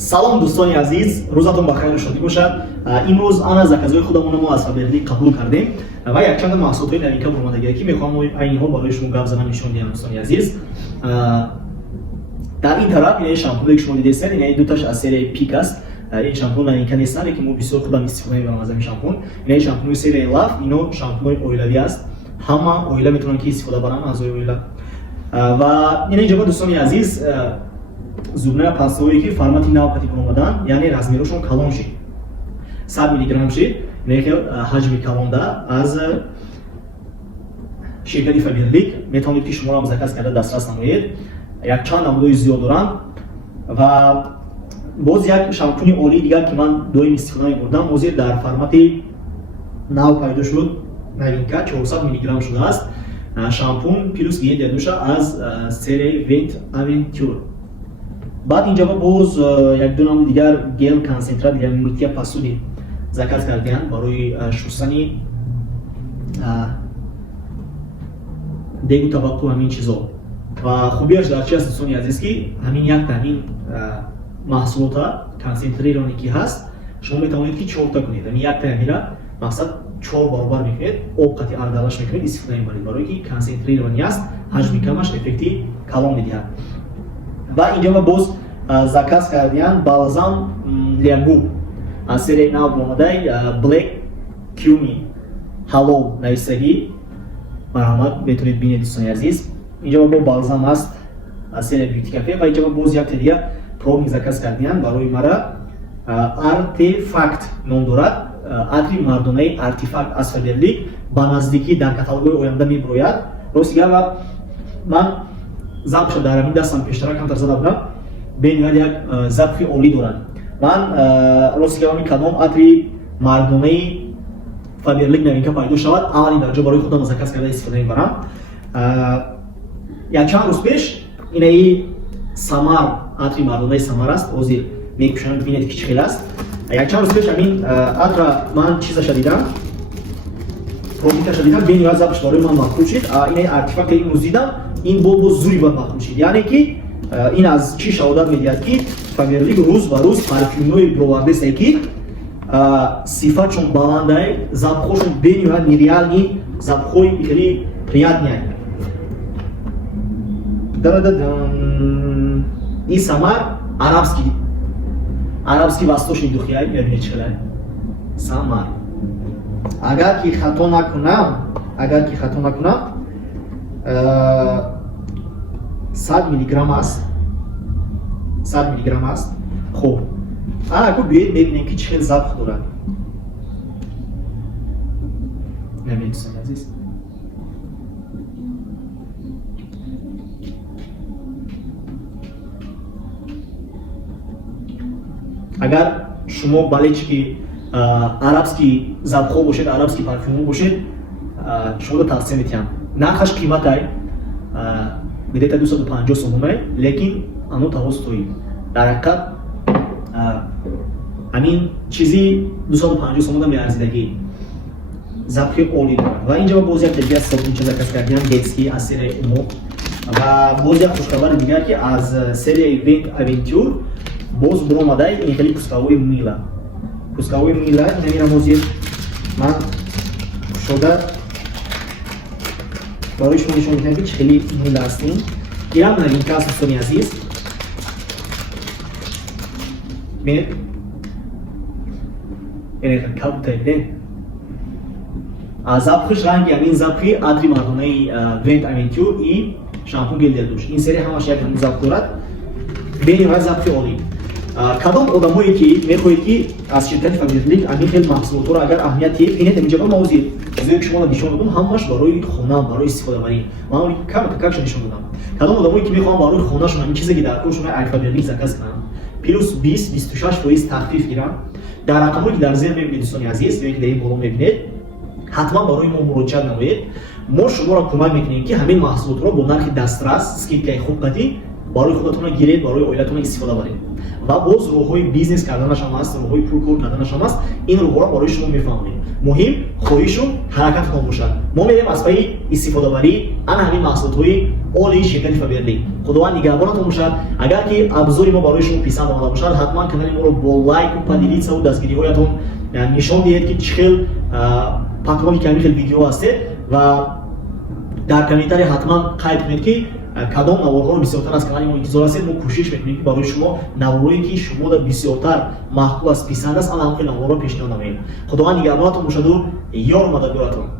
салом дӯстони азиз, рӯзатон ба хайру шодӣ бошад. Имрӯз ана заказои худамонро мо аз Фаберлик қабул кардем ва якчанд маҳсулотҳои навинка буромадагие ки мехоҳам айниҳо барои шумо гап зада нишон диҳам. Дӯстони азиз, дар ин тараф ин шампунҳое ки шумо дидесед, ин дуташ аз серияи Пик аст. Ин шампун навинка нестанд, лекин мо бисёр худам истифода мебарам аз ин шампун. Ин шампунҳои серияи Love, ино шампунҳои оилавӣ аст. Ҳама оила метавонанд ки истифода баранд, аъзои оила. Ва ин ҷоба дӯстони азиз, зубная пастаҳое ки формати нав қатиб омаданд, яъне размерашон калон шид, 100 мг шид, нехел ҳаҷми калонда аз ширкати Фаберлик метавонед ки шуморо ҳам заказ карда дастрас намоед. Якчанд намудҳои зиёд доранд ва боз як шампуни олии дигар ки ман доим истифода мебурдам, ҳозир дар формати нав пайдо шуд, навинка 400 мг шудааст. Шампун плюс гел душа аз серияи Vent Aventure. баъд инҷа боз як-ду намуди дигар гел консентрат я муртия пасуди заказ кардианд барои шустани дегу табаққу ҳамин чизо. Ва хубияш дар чи аст дӯстони азиз ки ҳамин якта ҳамин маҳсулота консентрированӣ ки ҳаст, шумо метавонед ки 4 кунед. Ҳамин якта ҳамира мақсад 4 баробар мекунед, об қати ардалаш мекунед, истифода мебаред, барое ки консентрированӣ аст, ҳаҷми камаш эффекти калон медиҳад. ва инҷа боз заказ кардиан балзам лягу аз серияи нав омадай Black Cumin ҳалол нависагӣ, марҳамат метавонед бинед дӯстони азиз. Инҷа бо балзам аст аз серияи Beauty Cafe ва инҷа боз якта дига пробник заказ кардиан барои мара Artefact ном дорад, атри мардонаи Artefact аз Фаберлик ба наздикӣ дар каталогҳои оянда мебирояд. Ростига ман запша дар ҳамин дастам пештара камтар зада будам, бениҳоят як запхи олӣ дорад. Ман ростига ҳамин кадом атри мардонаи Фаберлик навинка пайдо шавад, аввалин дарҷа барои худам заказ карда истифода мебарам. Якчанд рӯз пеш инаи Самар, атри мардонаи Самар аст, ҳозир мепӯшам, бинед ки чӣ хел аст. Якчанд рӯз пеш ҳамин атра ман чизаша дидам, пробникаша дидам, бениҳоят запш барои ман махлуд шид. Инаи Artefact имрӯз дидам, ин боз зури бад махлуд шид, яъне ки ин аз чӣ шаҳодат медиҳад ки Фаберлик рӯз ба рӯз парфюмҳои бировардест ки сифатшон баландай, запхҳошон бениҳоят нереални запхҳои хеле приятни. ин Самар арабский вастош духия мебинед чӣ хелай Самар. Агар ки хато накунам 100 мг аст. 100 мг аст. Хуб, агу биёед бибинем ки чӣ хел запх дорад. Намед дӯстони азиз, агар шумо балечки арабский запхҳо бошед, арабский парфюмҳо бошед, шумо тавсия метиҳам. Нархаш қиматай бидета 250 сомумай, лекин ано тавостои дар ҳақиқат ҳамин чизи 250 сомуда меарзидагӣ запхи олӣ дорад. Ва инҷа боз як дига собунча заказ кардиам детский аз серияи Умо ва боз як хушхабари дигар ки аз серияи Vent Aventure боз биромадай ин хели кускавои Мила. Кускавои Мила намирам ҳозир ман шуда барои шумо нишон медиҳам ки чӣ хели Мила ҳастин. Инам навинка аст дӯстони азиз. Бинед кабутайден запхиш ранги ҳамин запхи атри мардонаи Vent Aventure и шампун гел делдуш. Ин серия ҳамаш як ҳамин запх дорад, бениҳоят запхи олӣ. Кадом одамое ки мехоҳед ки аз ширкати Фаберлик ҳамин хел маҳсулотҳоро агар аҳамият диҳед, бинед инҷа ма ҳозир чизое ки шумо нишон додам, ҳамаш барои хона, барои истифодабарӣ. Ман какша нишон додам. Кадом одамое ки мехоҳанд барои хонашон ҳамин чизе ки дар кӯшон аз Фаберлик заказ кунанд, плюс 20-26% тахфиф гиранд. Дар рақамҳое ки дар зеҳн мебинед дӯстони азиз, ё ки дар ин боло мебинед, ҳатман барои мо муроҷиат намоед. Мо шуморо кӯмак мекунем ки ҳамин маҳсулотро бо нархи дастрас, скидкаи хуб қатӣ барои худатон гиред, барои оилатон истифода баред. Ва боз роҳҳои бизнес карданаш ҳам аст, роҳҳои пулкор карданаш ҳам аст. Ин роҳҳоро барои шумо мефаҳмонем. муҳим хоҳишу ҳаракататон бошад. мо мерем аз паи истифодабарӣ ана ҳамин маҳсулотҳои олии ширкати Faberlic. худованд нигаҳбонатон бошад. агар ки абзори мо барои шумо писанд омада бошад, ҳатман канали моро бо лайку поделитсаву дастгириҳоятон нишон диҳед ки чӣ хел паклони ки ҳамин хел видео ҳастед ва дар комментария ҳатман қайд кунед ки кадом наворҳоро бисёртар аз канали мо интизор ҳастед. мо кӯшиш мекунем ки барои шумо наворҳое ки шумода бисёртар маҳбуб аст, писанд аст, ана ҳамин наворҳоро пешниҳод намоем. худованд нигаҳбонатон бошаду ёру мададгоратон.